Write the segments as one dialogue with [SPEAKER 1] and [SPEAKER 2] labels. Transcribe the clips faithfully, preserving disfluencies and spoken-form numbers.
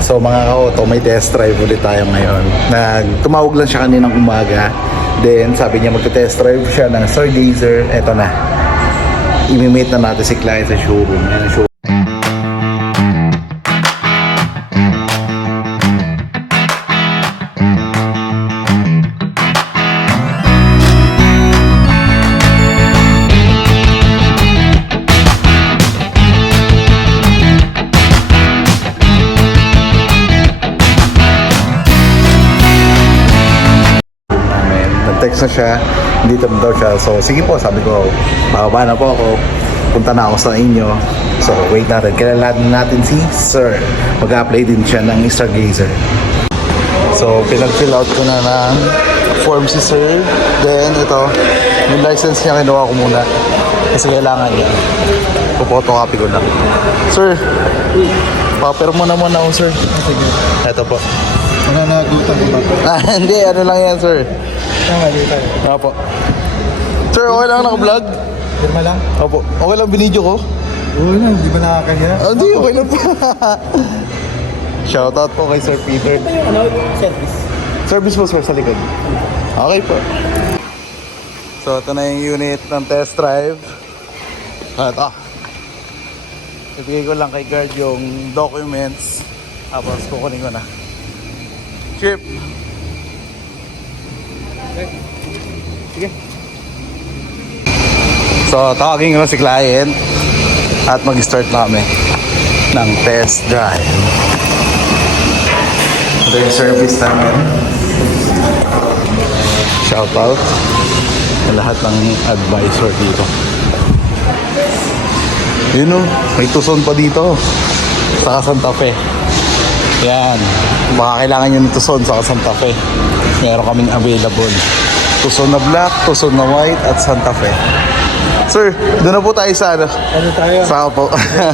[SPEAKER 1] So mga ka-auto, may test drive ulit tayo ngayon. Nag tumawag lang siya kaninang umaga. Then sabi niya magte-test drive siya ng Stargazer. Eto na. I-meet na natin si client sa showroom. Ayan, showroom. Text na siya, dito na daw siya. So sige po, sabi ko, bababa na po ako, punta na ako sa inyo. So wait natin, kilalanin natin si Sir. Mag-apply din siya ng Stargazer. So pinag-fill out ko na ng form si Sir. Then ito, yung license niya kinuha ko muna kasi kailangan niya. Pupotocopy ko lang. Sir, papero mo naman ako, Sir. Sige. Ito po.
[SPEAKER 2] Nananagutan ko ba ito?
[SPEAKER 1] Ah, hindi, ano lang yan, Sir.
[SPEAKER 2] Tama, dito.
[SPEAKER 1] Opo. Sir, okay lang naka-vlog?
[SPEAKER 2] Firma lang?
[SPEAKER 1] Opo. Okay lang binidyo ko?
[SPEAKER 2] Oo lang, di ba nakakahiya?
[SPEAKER 1] Oh, hindi, okay lang po. Shoutout po kay Sir Peter.
[SPEAKER 2] Ito yung ano, service.
[SPEAKER 1] Service po, Sir, sa likod. Okay po. So, ito na yung unit ng test drive. At ah, ibigay ko lang kay guard yung documents. Tapos kukunin ko na. Chip. Sige. So, tawagin ko si client at mag-start na kami ng test drive. Ito yung service namin. Shout out sa lahat ng advisor dito. Yun o, may tuson pa dito sa Santa Fe. Yan, baka kailangan nyo ng tuson sa Santa Fe. Meron kaming available. Tuson na black, tuson na white, at Santa Fe. Sir, doon na po tayo sa ano?
[SPEAKER 2] Ano tayo?
[SPEAKER 1] Sa po.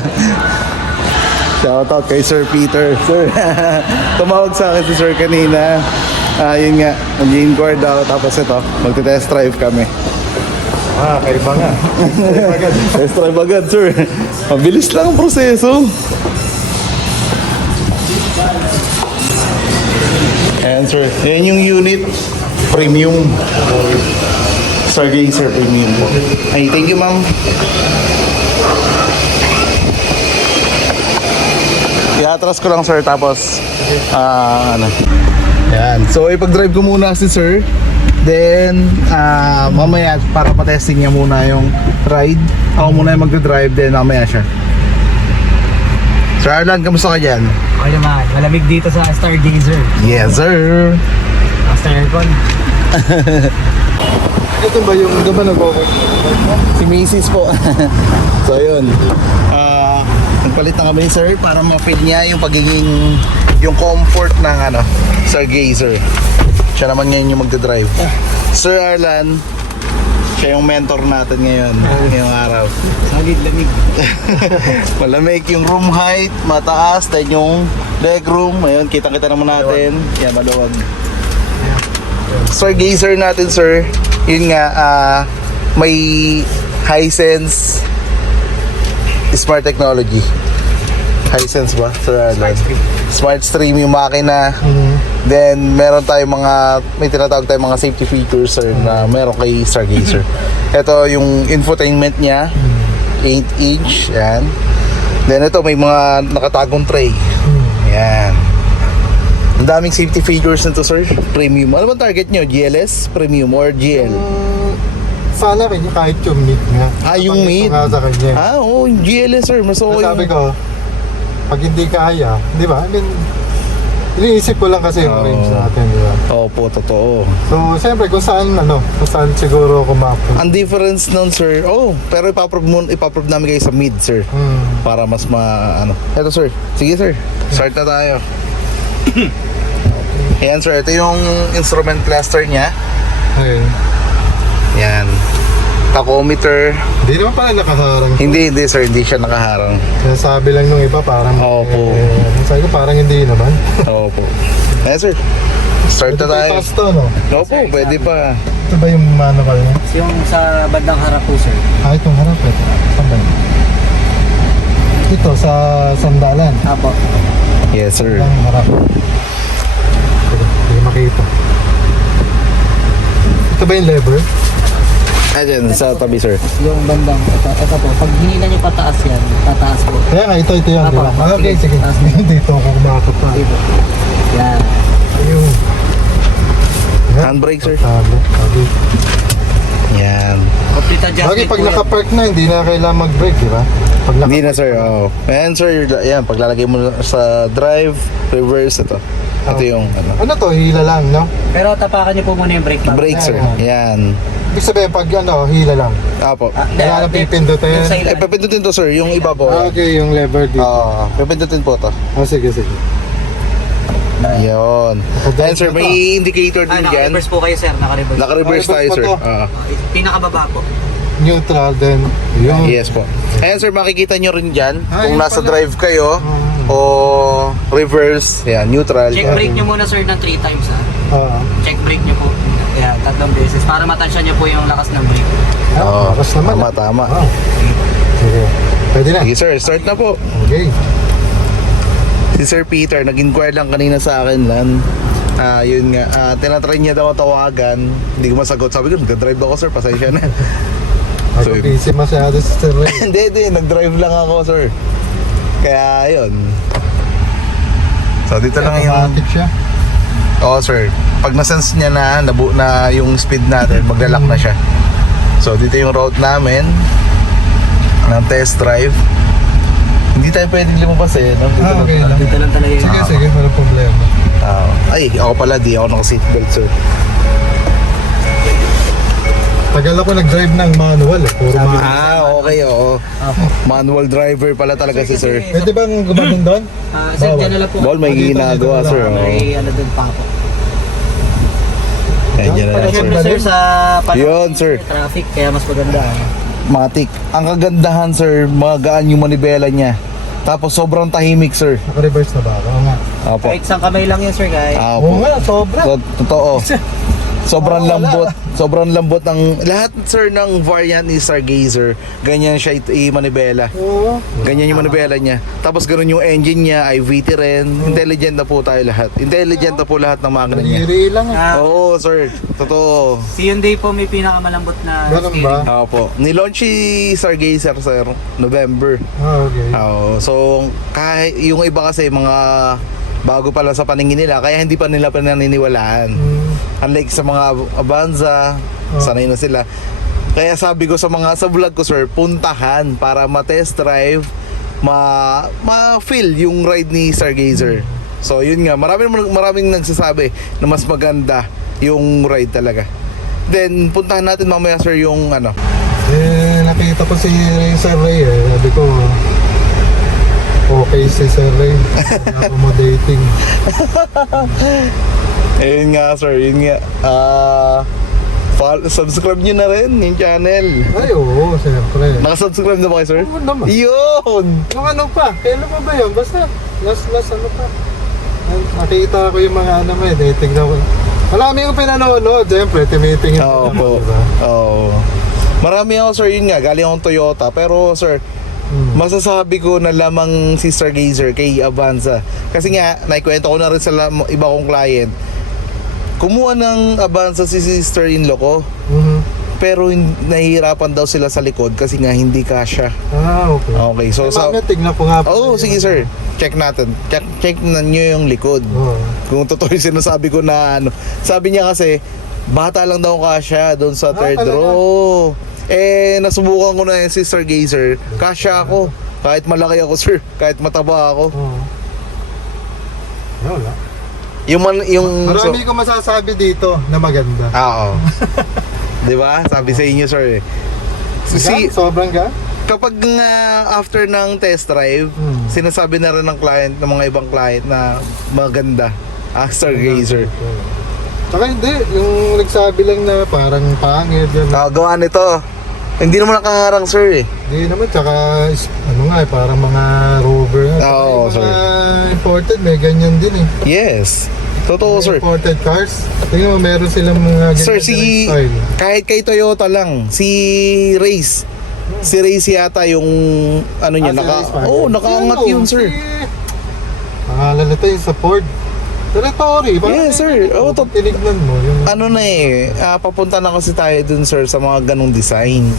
[SPEAKER 1] Shoutout kay Sir Peter. Sir, tumawag sa akin si Sir kanina. Ah, yun nga, nag-inquire daw. Tapos ito, magte-test drive kami.
[SPEAKER 2] Ah, kaiba nga. Kaiba agad.
[SPEAKER 1] Test drive agad, sir. Mabilis lang ang proseso. Ayan, sir. Yan yung unit. Premium. Stargazer Premium po. Ay, thank you, ma'am. I-atras ko lang, sir. Tapos, ah, ano. Ayan. So, ipag-drive ko muna si sir. Then, ah, mamaya, para pa-testing niya muna yung ride. Ako muna yung mag-drive, then mamaya siya. Sir Arlan, kamusta ka dyan?
[SPEAKER 3] Okay naman, malamig dito sa Stargazer.
[SPEAKER 1] Yes, sir.
[SPEAKER 3] Master aircon.
[SPEAKER 2] Ito ba yung gaba nag-okay?
[SPEAKER 1] Si Macy's po. So, yun. Ah, nagpalit na kami, sir, para ma-feel niya yung pagiging, yung comfort ng, ano, Stargazer. Siya naman ngayon yung magdadrive. Sir Arlan, siya yung mentor natin ngayon, ngayong araw.
[SPEAKER 3] Solid lamig.
[SPEAKER 1] Malamig yung room height, mataas, then yung leg room, ayun, kita-kita naman natin. Yan, maluwag. Stargazer natin, sir, yun nga, ah, may Hisense Smart Technology. Hisense ba, Sir Arlan? Smart Stream yung makina.
[SPEAKER 2] Mm-hmm.
[SPEAKER 1] Then meron tayong mga, may tinatawag tayong mga safety features, sir, na meron kay Stargazer. Ito yung infotainment niya, eight inch, yan. Then ito may mga nakatagong tray. Yan. Ang daming safety features nito, sir. Premium. Ano bang target nyo? G L S? Premium or G L?
[SPEAKER 2] Um, sana rin kahit yung mid nga.
[SPEAKER 1] Ah, yung mid?
[SPEAKER 2] Nga sa kanya.
[SPEAKER 1] Ah, oo, yung G L S, sir. Mas okay.
[SPEAKER 2] Sabi ko, pag hindi kaya, di ba? I mean, iniisip ko lang kasi yung
[SPEAKER 1] Oo.
[SPEAKER 2] range natin, di ba?
[SPEAKER 1] Opo, totoo.
[SPEAKER 2] So, siyempre, kung saan, ano, kung saan siguro kumapunta.
[SPEAKER 1] Ang difference nun, sir, oh, pero ipaprove, mo, ipaprove namin kayo sa mid, sir.
[SPEAKER 2] Hmm.
[SPEAKER 1] Para mas ma, ano. Eto, sir. Sige, sir. Start na tayo. Ayan, sir. Ito yung instrument cluster niya.
[SPEAKER 2] Ayun.
[SPEAKER 1] Yan. Tachometer.
[SPEAKER 2] Hindi naman pala nakaharang.
[SPEAKER 1] Hindi, hindi, sir. Hindi siya nakaharang.
[SPEAKER 2] Sinasabi lang nung iba, parang...
[SPEAKER 1] Opo.
[SPEAKER 2] Eh, sabi ko, parang hindi naman.
[SPEAKER 1] Opo. Ayan, sir. Start na tayo.
[SPEAKER 2] Pwede pa ito, no?
[SPEAKER 1] Opo, pwede pa.
[SPEAKER 2] Ito ba yung manual niya?
[SPEAKER 3] Yung sa bandang harap po, sir.
[SPEAKER 2] Ah, itong harap, ito. Saan ba yun? Ito, sa sandalan.
[SPEAKER 3] Apo.
[SPEAKER 1] Yes, sir.
[SPEAKER 2] Ang harap. Teka, hindi makita. Ito ba yung lever?
[SPEAKER 1] Ayan, sa tabi, sir.
[SPEAKER 3] Yung bandang, ito, ito po. Pag hinila nyo pataas yan, tataas po.
[SPEAKER 2] Kaya nga, ito, ito yan.
[SPEAKER 3] Apo,
[SPEAKER 2] Diba?
[SPEAKER 3] apo,
[SPEAKER 2] Ah, okay,
[SPEAKER 3] sige.
[SPEAKER 2] sige.
[SPEAKER 3] Taas mo.
[SPEAKER 2] Dito ako kumakot pa.
[SPEAKER 3] Dito. Yan.
[SPEAKER 2] Ayun. Yan.
[SPEAKER 1] Handbrake, sir.
[SPEAKER 2] Tabo. Okay.
[SPEAKER 1] Yan.
[SPEAKER 3] Complete adjustment
[SPEAKER 2] Lagi pag
[SPEAKER 3] po yan.
[SPEAKER 2] nakapark na, hindi na kailangan mag-brake, di ba? Pag naka-
[SPEAKER 1] Hindi na, sir. Oh. Ayan, sir. Ayan, paglalagay mo sa drive, reverse, ito. Ito yung, ano,
[SPEAKER 2] Ano to, hila lang, no?
[SPEAKER 3] Pero tapakan nyo po muna yung brake pad.
[SPEAKER 1] brake, sir. Yan.
[SPEAKER 2] Ibig sabihin, pag ano, hila lang.
[SPEAKER 1] Apo.
[SPEAKER 3] Ah,
[SPEAKER 2] Kaya na pipindutin.
[SPEAKER 3] yung sa
[SPEAKER 1] Eh,
[SPEAKER 3] ilan.
[SPEAKER 1] pipindutin to, sir. Yung iba po.
[SPEAKER 2] Ah, okay, yung lever dito.
[SPEAKER 1] Oo, pipindutin po to.
[SPEAKER 2] Ah, sige, sige.
[SPEAKER 1] Yun. Ayan, sir. May indicator
[SPEAKER 3] Ah,
[SPEAKER 1] din dyan.
[SPEAKER 3] naka-reverse po kayo, sir. Naka-reverse.
[SPEAKER 1] Naka-reverse tayo,
[SPEAKER 2] Naka-reverse
[SPEAKER 1] sir.
[SPEAKER 2] pa to.
[SPEAKER 1] Oo.
[SPEAKER 3] Pinakababa po.
[SPEAKER 2] Neutral, then yun.
[SPEAKER 1] Yes po. Ayan, sir, makikita nyo rin dyan
[SPEAKER 2] Ah,
[SPEAKER 1] kung
[SPEAKER 2] yun
[SPEAKER 1] nasa
[SPEAKER 2] pala.
[SPEAKER 1] drive kayo
[SPEAKER 2] Ah.
[SPEAKER 1] o reverse, yan, neutral.
[SPEAKER 3] Check brake nyo muna, sir, ng three times, ha.
[SPEAKER 2] Ah,
[SPEAKER 3] Check brake nyo po. Yan, tatlong beses. Para matansya nyo po yung lakas ng brake.
[SPEAKER 1] Oo,
[SPEAKER 2] lakas naman.
[SPEAKER 1] tama,
[SPEAKER 2] ah.
[SPEAKER 1] tama.
[SPEAKER 2] Wow. Sige. Pwede na.
[SPEAKER 1] Sige, sir, start na po.
[SPEAKER 2] Okay.
[SPEAKER 1] Si Sir Peter, nag-inquire lang kanina sa akin lan. Ah, yun nga, ah, tinatry niya daw tawagan. Hindi ko masagot. Sabi ko, nag-drive ako, sir, pasensya na.
[SPEAKER 2] Ako
[SPEAKER 1] So,
[SPEAKER 2] busy masyado sa Sir Ray.
[SPEAKER 1] Hindi, hindi, nag-drive lang ako, sir. Kaya, yun. So, dito lang yung...
[SPEAKER 2] Automatic siya.
[SPEAKER 1] Oo, sir. Pag nasense niya na, nabu na yung speed natin, maglalak na siya. So, dito yung route namin ng test drive. Hindi tayo pwedeng lumabas eh. No? Dito
[SPEAKER 2] Ah,
[SPEAKER 1] lang
[SPEAKER 2] okay
[SPEAKER 1] tayo.
[SPEAKER 2] lang.
[SPEAKER 3] Dito lang talaga yun.
[SPEAKER 2] Sige, sige, wala problema.
[SPEAKER 1] Ah, ay, ako pala, di ako naka-seatbelt, sir.
[SPEAKER 2] Tagal ako nag-drive ng manual eh. Puro manual.
[SPEAKER 1] Ah, okay, oo. Manual driver pala talaga si sir.
[SPEAKER 2] Pwede bang gumagin doon?
[SPEAKER 3] Ah, sir,
[SPEAKER 2] Bawal.
[SPEAKER 3] dyan na lang po.
[SPEAKER 1] Ball, may
[SPEAKER 2] Ah, dito,
[SPEAKER 1] ginagawa,
[SPEAKER 2] dito,
[SPEAKER 1] sir.
[SPEAKER 3] Ah,
[SPEAKER 1] oo.
[SPEAKER 3] may ano dun pa po.
[SPEAKER 1] Ayan, dyan na lang,
[SPEAKER 3] Pag-check
[SPEAKER 1] sir.
[SPEAKER 3] na, sir, sa panahon
[SPEAKER 1] Yun, sir.
[SPEAKER 3] ng traffic, kaya mas maganda.
[SPEAKER 1] Matik. Ang kagandahan, sir, magaan yung manibela niya. Tapos sobrang tahimik, sir.
[SPEAKER 2] Naka-reverse na ba? Oo nga.
[SPEAKER 1] Opo.
[SPEAKER 3] Kahit isang kamay lang yun, sir, kahit.
[SPEAKER 1] Ah,
[SPEAKER 2] Oo
[SPEAKER 1] Opo.
[SPEAKER 2] nga, sobra.
[SPEAKER 1] To- Totoo. Sobrang
[SPEAKER 2] Oo, wala.
[SPEAKER 1] lambot. Sobrang lambot ng lahat, sir, ng variant ni Stargazer. Ganyan siya it- i-manibela.
[SPEAKER 2] Oo.
[SPEAKER 1] Ganyan yung manibela niya. Tapos ganun yung engine niya, I V T rin. Intelligent na po tayo lahat. Intelligent na po lahat ng makina niya.
[SPEAKER 2] Nagiri lang eh.
[SPEAKER 3] Ah,
[SPEAKER 1] Oo, sir. Totoo.
[SPEAKER 3] si Hyundai po may pinakamalambot na
[SPEAKER 2] Ganun
[SPEAKER 3] steering.
[SPEAKER 2] ba?
[SPEAKER 1] Oo po. Nilaunch si Stargazer, sir, November.
[SPEAKER 2] Ah, okay.
[SPEAKER 1] Oo. So, kahit yung iba kasi mga bago pa lang sa paningin nila, kaya hindi pa nila pananiniwalaan.
[SPEAKER 2] Hmm.
[SPEAKER 1] Unlike sa mga Avanza,
[SPEAKER 2] Oh.
[SPEAKER 1] sanay na sila. Kaya sabi ko sa mga sa vlog ko, sir, puntahan para ma-test drive, ma ma-feel yung ride ni Stargazer. So yun nga, maraming maraming nagsasabi na mas maganda yung ride talaga. Then puntahan natin mamaya, sir, yung ano.
[SPEAKER 2] Eh, nakita ko si Sir Ray eh. Sabi ko, okay si Sir Ray. Accommodating.
[SPEAKER 1] Ayun nga, sir, yun nga. Ah, follow, subscribe nyo na rin yung channel.
[SPEAKER 2] Ay, oo, siyempre.
[SPEAKER 1] Nakasubscribe na ba kayo, sir?
[SPEAKER 2] Oo naman.
[SPEAKER 1] Yun!
[SPEAKER 2] Yung ano pa? Kailan pa ba yun? Basta, last, last ano pa? Nakita ko yung mga ano mo eh. Tingnan ko. Marami yung pinanonood. Siyempre, timitingin
[SPEAKER 1] Oo
[SPEAKER 2] ko
[SPEAKER 1] po.
[SPEAKER 2] naman, diba?
[SPEAKER 1] Oo. Marami ako, sir, yun nga. Galing akong Toyota. Pero, sir,
[SPEAKER 2] Hmm.
[SPEAKER 1] masasabi ko na lamang si Stargazer kay Avanza. Kasi nga, naikwento ko na rin sa lam- iba kong client. Kumuha ng Avanza si sister-in-law ko.
[SPEAKER 2] Mhm.
[SPEAKER 1] Pero hin- nahihirapan daw sila sa likod kasi nga hindi kasya.
[SPEAKER 2] Ah, okay.
[SPEAKER 1] Okay, so sa...
[SPEAKER 2] Mamaya, tignan ko nga.
[SPEAKER 1] Oo, oh, sige, sir. Check natin. Check, check na nyo yung likod.
[SPEAKER 2] Oo.
[SPEAKER 1] Kung totoo yung sinasabi ko na ano. Sabi niya kasi, bata lang daw kasya doon sa
[SPEAKER 2] Ah,
[SPEAKER 1] third
[SPEAKER 2] talaga?
[SPEAKER 1] row. Eh, nasubukan ko na yung si Stargazer. Kasya ako. Kahit malaki ako, sir. Kahit mataba ako.
[SPEAKER 2] Oo. Ay, wala.
[SPEAKER 1] Yung man, yung...
[SPEAKER 2] Marami ko masasabi dito na maganda.
[SPEAKER 1] Ah, oo. Di ba? Sabi sa inyo, sir. eh. Si,
[SPEAKER 2] Ga? Sobrang ga?
[SPEAKER 1] kapag nga after ng test drive,
[SPEAKER 2] Hmm.
[SPEAKER 1] sinasabi na rin ng client, ng mga ibang client na maganda. Ah, Stargazer.
[SPEAKER 2] Tsaka hindi, yung nagsabi lang na parang pangit yan.
[SPEAKER 1] Ah, gawa nito. Hindi naman nakaharang, sir, eh.
[SPEAKER 2] Hindi naman, tsaka is- ano nga eh, parang mga rover nga. Tsaka
[SPEAKER 1] Oo,
[SPEAKER 2] yung
[SPEAKER 1] sir.
[SPEAKER 2] mga imported, may ganyan din eh.
[SPEAKER 1] Yes. Totoo, sir.
[SPEAKER 2] Imported cars. Tingnan mo, meron silang mga ganyan
[SPEAKER 1] Sir, si...
[SPEAKER 2] style.
[SPEAKER 1] Kahit kay Toyota lang, si Race. Si Race yata yung... Ano niya,
[SPEAKER 2] Ah, si
[SPEAKER 1] naka...
[SPEAKER 2] Race pa.
[SPEAKER 1] Oo, oh, nakaangat
[SPEAKER 2] Si ano,
[SPEAKER 1] yun, sir.
[SPEAKER 2] Si... Pangalan pangalan nito yung sa Ford. Territory. Parang
[SPEAKER 1] Yes, sir. Oo, to-
[SPEAKER 2] tinignan mo yung...
[SPEAKER 1] Ano na eh, ah, papunta na kasi tayo dun sir sa mga ganong design.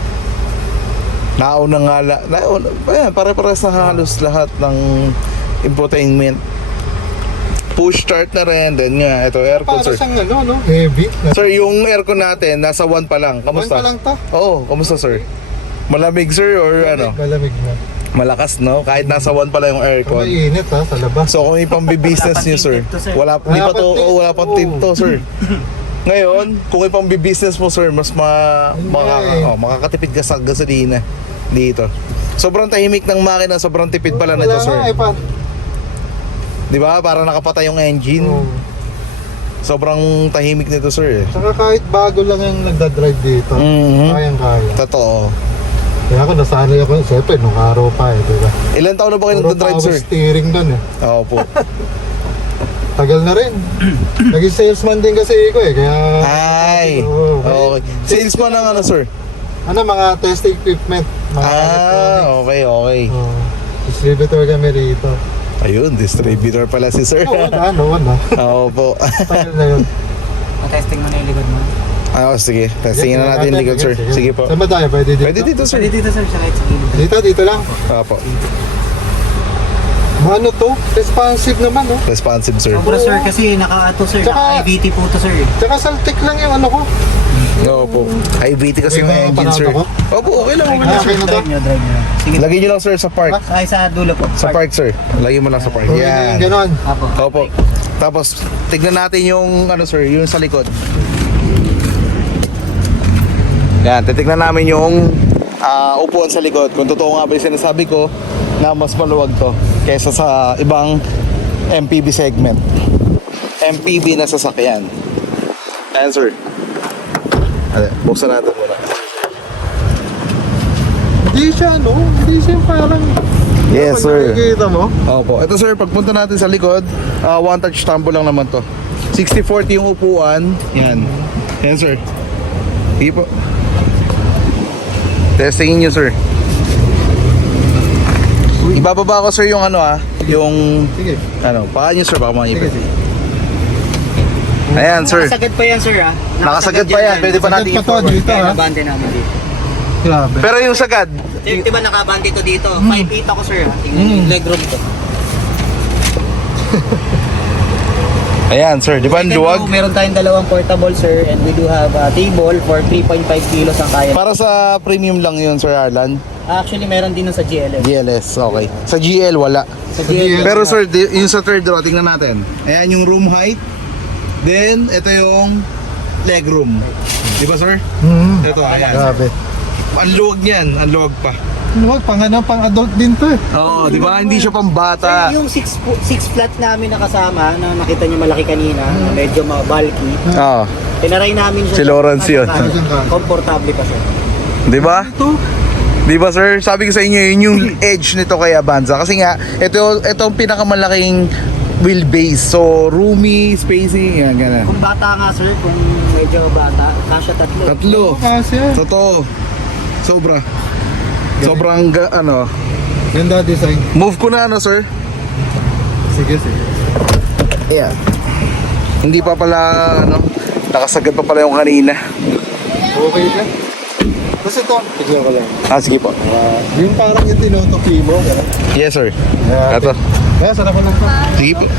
[SPEAKER 1] Nauna nga, la, nauna, ayan, pare-pares na halos lahat ng infotainment. Push start na rin, then nga, ito aircon
[SPEAKER 2] Para
[SPEAKER 1] sir.
[SPEAKER 2] siyang ano, no? Heavy.
[SPEAKER 1] Sir, yung aircon natin, nasa one pa lang. Kamusta?
[SPEAKER 2] One pa lang to?
[SPEAKER 1] Oo, kamusta sir? Malamig sir or ano?
[SPEAKER 2] Malamig na.
[SPEAKER 1] Malakas no? Kahit nasa one pa lang yung aircon.
[SPEAKER 2] May init ha, sa labas.
[SPEAKER 1] So kung ipang-business niyo sir, wala, di pa to, oh, wala pang tip to sir. Ngayon, kung ipang-business mo sir, mas ma, maka, oh, makakatipid ka sa gasolina dito. Sobrang tahimik ng makina, sobrang tipid pala nito
[SPEAKER 2] Wala
[SPEAKER 1] sir.
[SPEAKER 2] nga eh, pa.
[SPEAKER 1] Di ba? Para nakapatay yung engine.
[SPEAKER 2] Oo.
[SPEAKER 1] Sobrang tahimik nito sir eh.
[SPEAKER 2] Saka kahit bago lang yung nagdadrive dito,
[SPEAKER 1] Mhm.
[SPEAKER 2] kayang-kaya.
[SPEAKER 1] Totoo.
[SPEAKER 2] Kaya ako nasanay ako, siyempre, nung araw pa eh, diba?
[SPEAKER 1] Ilan taon na ba kayo
[SPEAKER 2] Puro
[SPEAKER 1] nagdadrive
[SPEAKER 2] power
[SPEAKER 1] sir?
[SPEAKER 2] steering dun eh.
[SPEAKER 1] Oo po.
[SPEAKER 2] Tagal na rin. Naging salesman din kasi ako eh, kaya...
[SPEAKER 1] Ay.
[SPEAKER 2] Oo.
[SPEAKER 1] Okay. Salesman ng ano sir?
[SPEAKER 2] Ano, mga test equipment. Mga
[SPEAKER 1] Ah, okay, okay.
[SPEAKER 2] Oh, distributor kami rito.
[SPEAKER 1] Ayun, distributor pala si sir.
[SPEAKER 2] Oo, ano, ano, ano.
[SPEAKER 1] Oo po.
[SPEAKER 2] Tagal na yun.
[SPEAKER 3] Pa-testing mo na yung likod mo.
[SPEAKER 1] Ah, oh, sige. Testingin na natin yung likod, sir. Sige po.
[SPEAKER 2] Saan ba tayo? Pwede dito?
[SPEAKER 1] Pwede dito, sir.
[SPEAKER 3] Pwede dito sir, siya kahit sa gilid.
[SPEAKER 2] Dito, dito lang.
[SPEAKER 1] Opo.
[SPEAKER 2] Ano to? Responsive naman, oh.
[SPEAKER 1] Responsive, sir.
[SPEAKER 3] Sobra sir, kasi naka-ato sir,
[SPEAKER 2] Tsaka-
[SPEAKER 3] naka-I V T po to sir.
[SPEAKER 2] Tsaka saltik lang yung ano ko.
[SPEAKER 1] Oo po. I V T kasi yung
[SPEAKER 2] May mga
[SPEAKER 1] engine, sir.
[SPEAKER 2] aparato
[SPEAKER 1] Opo, okay lang. Okay lang,
[SPEAKER 2] Ah,
[SPEAKER 1] sir.
[SPEAKER 2] okay na to?
[SPEAKER 3] Drive nyo, drive nyo. Sige.
[SPEAKER 1] Lagyan nyo lang, sir, sa park.
[SPEAKER 3] Ay, sa dulo po.
[SPEAKER 1] Sa park, sir. Lagyan mo lang sa park.
[SPEAKER 2] Yung
[SPEAKER 1] Yan.
[SPEAKER 2] ganon.
[SPEAKER 3] Apo.
[SPEAKER 1] Opo. Tapos, tignan natin yung, ano, sir, yung sa likod. Yan, titignan namin yung ah, upuan sa likod. Kung totoo nga ba yung sinasabi ko na mas maluwag to kaysa sa ibang M P V segment. M P V na sasakyan. Ayan, sir. Ayan, buksan natin muna.
[SPEAKER 2] Hindi siya, no? Hindi siya parang...
[SPEAKER 1] Yes,
[SPEAKER 2] Pag
[SPEAKER 1] sir.
[SPEAKER 2] nakikita mo,
[SPEAKER 1] Opo. Ito, sir, pagpunta natin sa likod, ah, one touch tambo lang naman to. sixty forty yung upuan. Yan. Yan, sir. Sige po. Testingin nyo, sir. Ibababa ko, sir, yung ano ah, yung
[SPEAKER 2] sige.
[SPEAKER 1] ano, paa nyo, sir, baka
[SPEAKER 2] Sige,
[SPEAKER 1] maipit.
[SPEAKER 2] sige.
[SPEAKER 1] Ayan, sir.
[SPEAKER 3] Nakasagad pa yan sir ha.
[SPEAKER 1] Nakasagad pa yan. Pwede pa natin
[SPEAKER 2] Nakasagad pa to
[SPEAKER 1] i-forward.
[SPEAKER 2] dito,
[SPEAKER 3] Kaya
[SPEAKER 2] ha?
[SPEAKER 3] nabante namin dito.
[SPEAKER 2] Grabe.
[SPEAKER 1] Pero yung sagad,
[SPEAKER 3] Sir, di ba nakabante to dito? five feet ako sir ha. Tingnan nyo yung legroom to.
[SPEAKER 1] ayan, sir, di ba ang
[SPEAKER 3] Second
[SPEAKER 1] luwag?
[SPEAKER 3] row, meron tayong dalawang portable sir, and we do have a table for three point five kilos ang kaya.
[SPEAKER 1] Para sa premium lang yun, Sir Arlan.
[SPEAKER 3] Actually, meron din nun sa G L S.
[SPEAKER 1] G L S, okay. Sa G L, wala.
[SPEAKER 3] Sa G L S.
[SPEAKER 1] Pero sir, di- yung sa third row, tingnan natin. Ayan yung room height. Then, ito yung leg room. Di ba, sir?
[SPEAKER 2] Hmm.
[SPEAKER 1] Ito, ayan.
[SPEAKER 2] Grabe.
[SPEAKER 1] Ang luwag niyan, ang luwag pa.
[SPEAKER 2] Huwag, pang ano, pang adult din to eh.
[SPEAKER 1] Oo, di ba? Hindi siya pang
[SPEAKER 3] Sir,
[SPEAKER 1] bata.
[SPEAKER 3] yung six, six flat namin na kasama, na nakita niyo malaki kanina, na medyo ma- bulky,
[SPEAKER 1] Oo.
[SPEAKER 3] tinaray namin siya.
[SPEAKER 1] Si Lawrence yun.
[SPEAKER 3] Komportable pa siya.
[SPEAKER 1] Di ba? Di ba, sir? Sabi ko sa inyo, yun yung edge nito kay Avanza. Kasi nga, ito, ito ang pinakamalaking wheelbase. So, roomy, spacing, yan, ganun.
[SPEAKER 3] Kung bata nga sir, kung medyo bata, kasya tatlo.
[SPEAKER 1] Tatlo.
[SPEAKER 2] Kasi,
[SPEAKER 1] Totoo. Sobra. Sobrang, ga- ano,
[SPEAKER 2] ganda design.
[SPEAKER 1] move ko na, ano, sir?
[SPEAKER 2] Sige, sige.
[SPEAKER 1] Yeah. Hindi pa pala, ano, nakasagad pa pala yung kanina.
[SPEAKER 2] Okay ka? Kasi ito, tignan ko lang.
[SPEAKER 1] Ah, sige po.
[SPEAKER 2] Ah, yung parang yung tinutupi mo. gano'n.
[SPEAKER 1] Yes, sir.
[SPEAKER 2] Yeah.
[SPEAKER 1] Ito.
[SPEAKER 2] Kaya sarap ko lang to.
[SPEAKER 1] Sige po.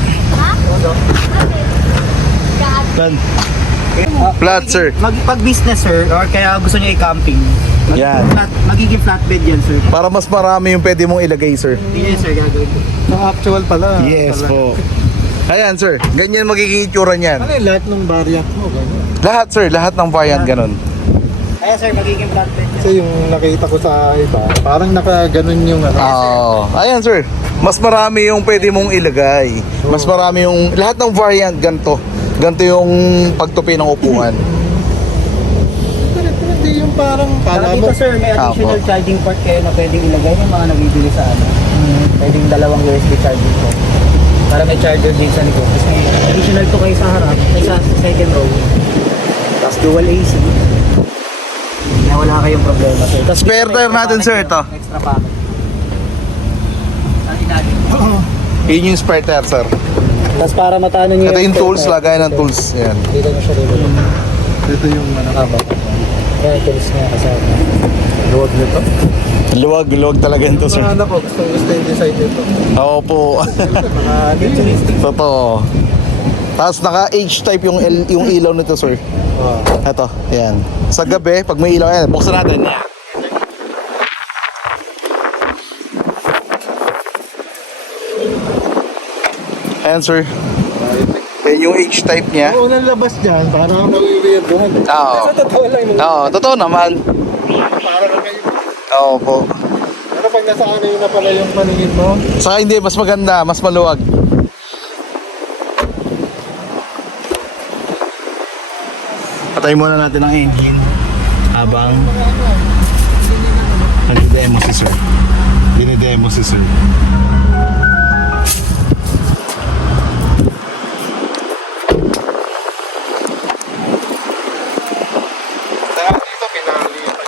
[SPEAKER 1] Plan. Flat, sir.
[SPEAKER 3] Mag, pag business sir, or kaya gusto niyo i-camping, mag-
[SPEAKER 1] Yan.
[SPEAKER 3] flat, magiging flatbed yan sir.
[SPEAKER 1] Para mas marami yung pwede mong ilagay, sir.
[SPEAKER 3] Hindi yan sir gagawin ko.
[SPEAKER 2] Yung actual pala.
[SPEAKER 1] Yes
[SPEAKER 2] pala.
[SPEAKER 1] po. Ayan, sir. Ganyan magiging itsura niyan.
[SPEAKER 2] Ano yung lahat ng variant mo? Gano'n.
[SPEAKER 1] Lahat, sir. Lahat ng variant ganun.
[SPEAKER 3] Kaya sir, magiging flatbed yan.
[SPEAKER 2] Kasi yung nakita ko sa iba, parang naka-ganon yung ano.
[SPEAKER 1] Oo. Ayan, sir. Mas marami yung pwede mong ilagay. Mas marami yung... Lahat ng variant ganito. Ganito yung pagtupi ng upuan.
[SPEAKER 2] Pero hindi yung parang
[SPEAKER 3] Saka
[SPEAKER 2] kala
[SPEAKER 3] dito
[SPEAKER 2] mo.
[SPEAKER 3] sir, may additional
[SPEAKER 1] Apo.
[SPEAKER 3] charging port kayo na pwedeng ilagay yung mga nabibili sa ano. Pwedeng dalawang U S B charging port. Para may charger din sa likod. Tapos may additional to kayo sa harap, ay sa second row. Tapos dual A C. Na wala kayong problema sir. Tapos
[SPEAKER 1] Spare tire natin, sir, ito.
[SPEAKER 3] Extra packet. Sa ilalim.
[SPEAKER 1] Yun yung spare tire, sir.
[SPEAKER 3] Tapos para matano nyo
[SPEAKER 1] Ito yung tools, lagay ng tools. Yan.
[SPEAKER 3] Dito nyo siya dito.
[SPEAKER 2] Ito yung ano.
[SPEAKER 3] Haba. Kaya yung tools niya kasama.
[SPEAKER 2] Luwag nito.
[SPEAKER 1] Luwag, luwag talaga ito, sir.
[SPEAKER 2] Mga anak ko, gusto gusto yung design nito.
[SPEAKER 1] Oo po.
[SPEAKER 2] Mga futuristic.
[SPEAKER 1] Totoo. Tapos naka-H-type yung, il- yung ilaw nito, sir.
[SPEAKER 2] Oh.
[SPEAKER 1] Ito, yan. Sa gabi, pag may ilaw, yan, buksan natin. Yan. Ayan, sir. Yan yung H-type niya.
[SPEAKER 2] Ang unang labas dyan, parang nawiwirdohan.
[SPEAKER 1] Oo.
[SPEAKER 2] Sa totoo lang. nung-
[SPEAKER 1] Oo, totoo naman.
[SPEAKER 2] Parang lang kayo.
[SPEAKER 1] Oo po.
[SPEAKER 2] Pero pag nasa ano na pala yung paningin mo,
[SPEAKER 1] Saka hindi, mas maganda, mas maluwag. Patay muna natin ang engine habang nag-demo si sir. Dinidemo si sir.
[SPEAKER 2] dahil dito pinalitan.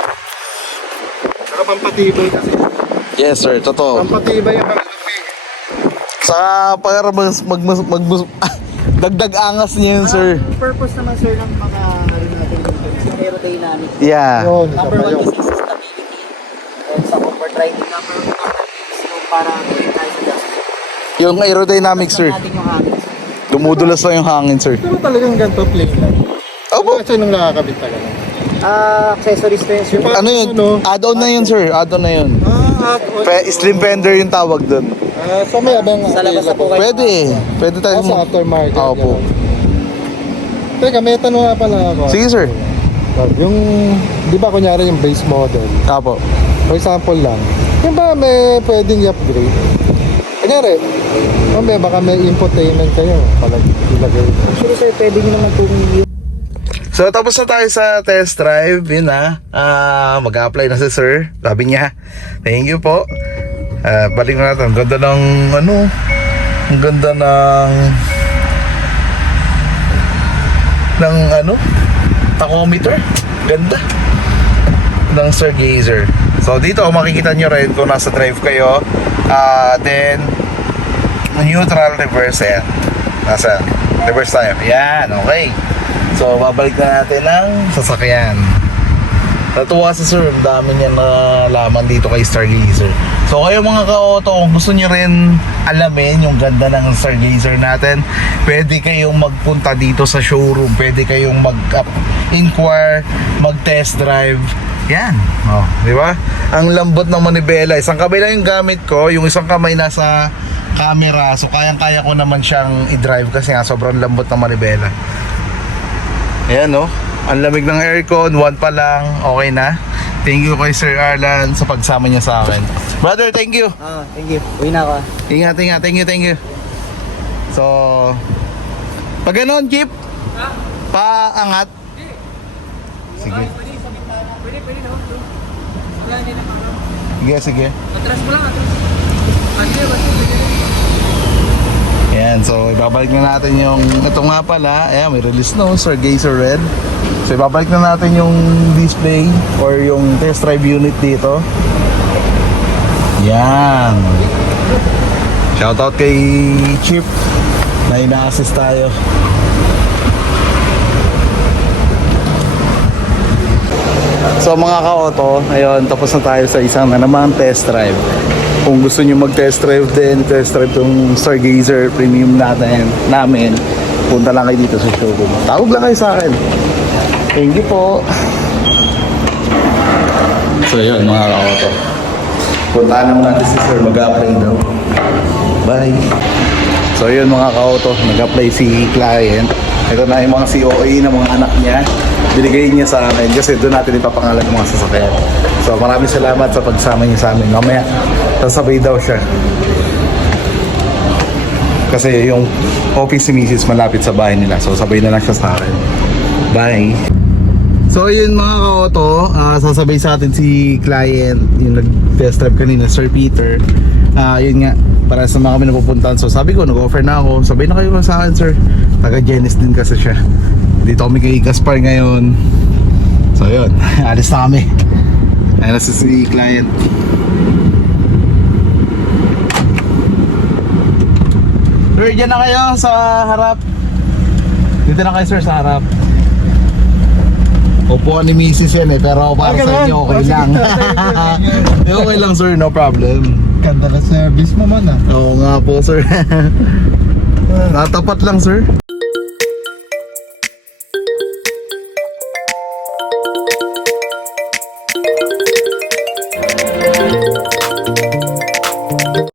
[SPEAKER 2] Pero pampatibay kasi.
[SPEAKER 1] Yes sir, totoo.
[SPEAKER 2] Pampatibay yung mga lumi.
[SPEAKER 1] Sa para mas mag, mag, mag, mag- dagdag angas niya yun sir.
[SPEAKER 3] Ang purpose naman sir ng mga ano natin dito is yung aerodynamics.
[SPEAKER 1] Yeah.
[SPEAKER 2] Yun, isa
[SPEAKER 3] Number
[SPEAKER 2] pa
[SPEAKER 3] one
[SPEAKER 2] yung
[SPEAKER 3] is yung stability. And sa comfort riding, number one is yung para tuwing tayo sa gas.
[SPEAKER 1] Yung aerodynamics sir.
[SPEAKER 3] natin yung hangin.
[SPEAKER 1] Dumudulas lang yung hangin sir.
[SPEAKER 2] pero talagang ganito plain lang.
[SPEAKER 1] Opo.
[SPEAKER 2] Kasi nung nakakabit talaga.
[SPEAKER 3] Ah, accessories to yun sir.
[SPEAKER 2] Yung
[SPEAKER 1] Ano yun? Add-on na yun sir. Add-on na yun.
[SPEAKER 2] Ah,
[SPEAKER 1] Pe- slim fender yung tawag doon.
[SPEAKER 2] Ah, so may abang
[SPEAKER 3] Sa labas na po kayo.
[SPEAKER 1] Pwede. Pwede tayo.
[SPEAKER 2] Ah, sa aftermarket.
[SPEAKER 1] Oo po.
[SPEAKER 2] yan. Teka, may tanong nga pala ako.
[SPEAKER 1] Sige sir.
[SPEAKER 2] Yung, di ba kunyari yung base model,
[SPEAKER 1] Apo.
[SPEAKER 2] for example lang, yung ba may pwedeng i-upgrade? Kunyari, mamaya baka may infotainment kayo, palag ilagay.
[SPEAKER 3] Actually sir, pwede nyo naman itong
[SPEAKER 1] So tapos na tayo sa test drive. Yun na. Ah, mag-apply na si sir. Sabi niya. Thank you po. Ah, balik na natin. Ang ganda ng ano. Ang ganda ng ng ano? Tachometer. Ganda. Ng Stargazer. So dito makikita nyo rin kung nasa drive kayo. Ah, then neutral reverse yan. Nasa reverse tayo. Yan, okay. So, babalik na natin ang sasakyan. Natuwa si sir, ang dami niya na laman dito kay Stargazer. So, kayo mga ka-auto, kung gusto niyo rin alamin yung ganda ng Stargazer natin, pwede kayong magpunta dito sa showroom. Pwede kayong mag-inquire, mag-test drive. Yan. Oh, di ba? Ang lambot ng manibela. Isang kamay lang yung gamit ko, yung isang kamay nasa camera. So, kayang-kaya ko naman siyang i-drive kasi nga sobrang lambot ng manibela. Ayan no, ang lamig ng aircon, one pa lang, okay na. Thank you kay Sir Arlan sa pagsama niya sa akin. Brother, thank you.
[SPEAKER 3] Ah, thank you. Uwi na ako.
[SPEAKER 1] Ingat, ingat, thank you, thank you. So, pag ganon, Jeep, paangat. Sige. Sige, sige.
[SPEAKER 3] Atras mo lang, atras.
[SPEAKER 1] Ayan, so ibabalik na natin yung, ito nga pala, ayan, may release no, Stargazer Red. So ibabalik na natin yung display or yung test drive unit dito. Yan. Shoutout kay Chip na ina-assist tayo. So mga ka-auto, ayun, tapos na tayo sa isang na namang test drive. Kung gusto nyo mag-test drive din, test drive itong Stargazer Premium natin, namin, punta lang kayo dito sa showroom. Tawag lang kayo sa akin. Thank you po. So yun mga ka-auto. Puntaan naman natin si Sir, mag-apply daw. Bye. So yun mga ka-auto, nag-apply si client. Ito na yung mga C O A ng mga anak niya. Binigay niya sa amin kasi doon natin ipapangalan ng mga sasakyan. So maraming salamat sa pagsama niya sa amin. Mamaya, sasabay daw siya. Kasi yung office ni Missus malapit sa bahay nila. So sabay na lang siya sa akin. Bye! So yun mga ka-auto, uh, sasabay sa atin si client, yung nag-test drive kanina, Sir Peter. Ah, uh, yun nga, para sa mga kami napupuntahan. So sabi ko, nag-offer na ako. Sabay na kayo sa akin, sir. Taga-Genes din kasi siya. Dito kami kay Gaspar ngayon. So yun, alis na kami. Ayan na si, si client. Sir, dyan na kayo sa harap. Dito na kayo sir sa harap. Upo ni Missus yan eh, pero para
[SPEAKER 2] Ah,
[SPEAKER 1] sa
[SPEAKER 2] ganun?
[SPEAKER 1] inyo okay
[SPEAKER 2] Oh, sige,
[SPEAKER 1] lang.
[SPEAKER 2] sige.
[SPEAKER 1] Okay lang sir, no problem.
[SPEAKER 2] Ganda na service mo man ah.
[SPEAKER 1] Oo nga po sir. Natapat lang sir.